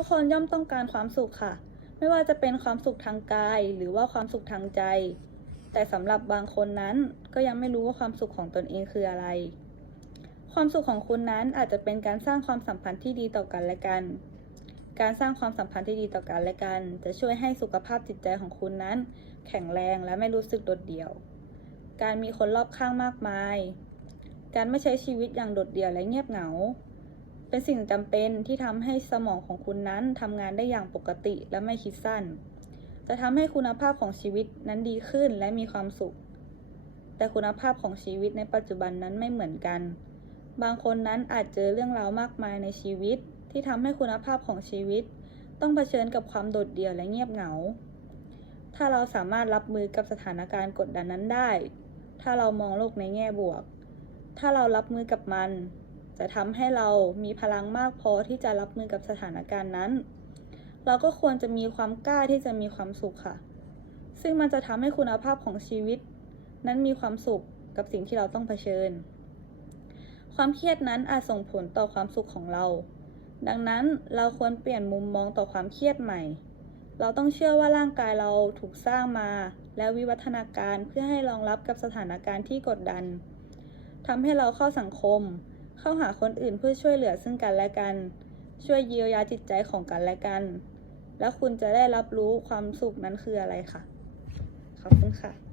ทุกคนย่อมต้องการความสุขค่ะ ไม่ว่าจะเป็นความสุขทางกาย หรือว่าความสุขทางใจ แต่สำหรับบางคนนั้นก็ยังไม่รู้ว่าความสุขของตนเองคืออะไร ความสุขของคุณนั้นอาจจะเป็นการสร้างความสัมพันธ์ที่ดีต่อกันและกัน การสร้างความสัมพันธ์ที่ดีต่อกันและกัน จะช่วยให้สุขภาพจิตใจของคุณนั้น แข็งแรงและไม่รู้สึกโดดเดี่ยว การมีคนรอบข้างมากมาย การไม่ใช้ชีวิตอย่างโดดเดี่ยวและเงียบเหงา เป็นสิ่งจำเป็นที่ทำให้สมองของคุณนั้นทำงานได้อย่างปกติและไม่คิดสั้น จะทำให้คุณภาพของชีวิตนั้นดีขึ้นและมีความสุข แต่คุณภาพของชีวิตในปัจจุบันนั้นไม่เหมือนกัน บางคนนั้นอาจเจอเรื่องราวมากมายในชีวิต ที่ทำให้คุณภาพของชีวิต ต้องเผชิญกับความโดดเดี่ยวและเงียบเหงา ถ้าเราสามารถรับมือกับสถานการณ์กดดันนั้นได้ ถ้าเรามองโลกในแง่บวก ถ้าเรารับมือกับมัน จะทำให้เรามีพลังมากพอที่จะรับมือกับสถานการณ์นั้น เราก็ควรจะมีความกล้าที่จะมีความสุขค่ะ ซึ่งมันจะทำให้คุณภาพของชีวิต นั้นมีความสุขกับสิ่งที่เราต้องเผชิญ ความเครียดนั้นอาจส่งผลต่อความสุขของเรา ดังนั้นเราควรเปลี่ยนมุมมองต่อความเครียดใหม่ เราต้องเชื่อว่าร่างกายเราถูกสร้างมา และวิวัฒนาการเพื่อให้รองรับกับสถานการณ์ที่กดดันทำให้เราเข้าสังคม เข้าหาคนอื่นเพื่อช่วยเหลือซึ่งกันและกัน ช่วยเยียวยาจิตใจของกันและกัน แล้วคุณจะได้รับรู้ความสุขนั้นคืออะไรค่ะ ขอบคุณค่ะ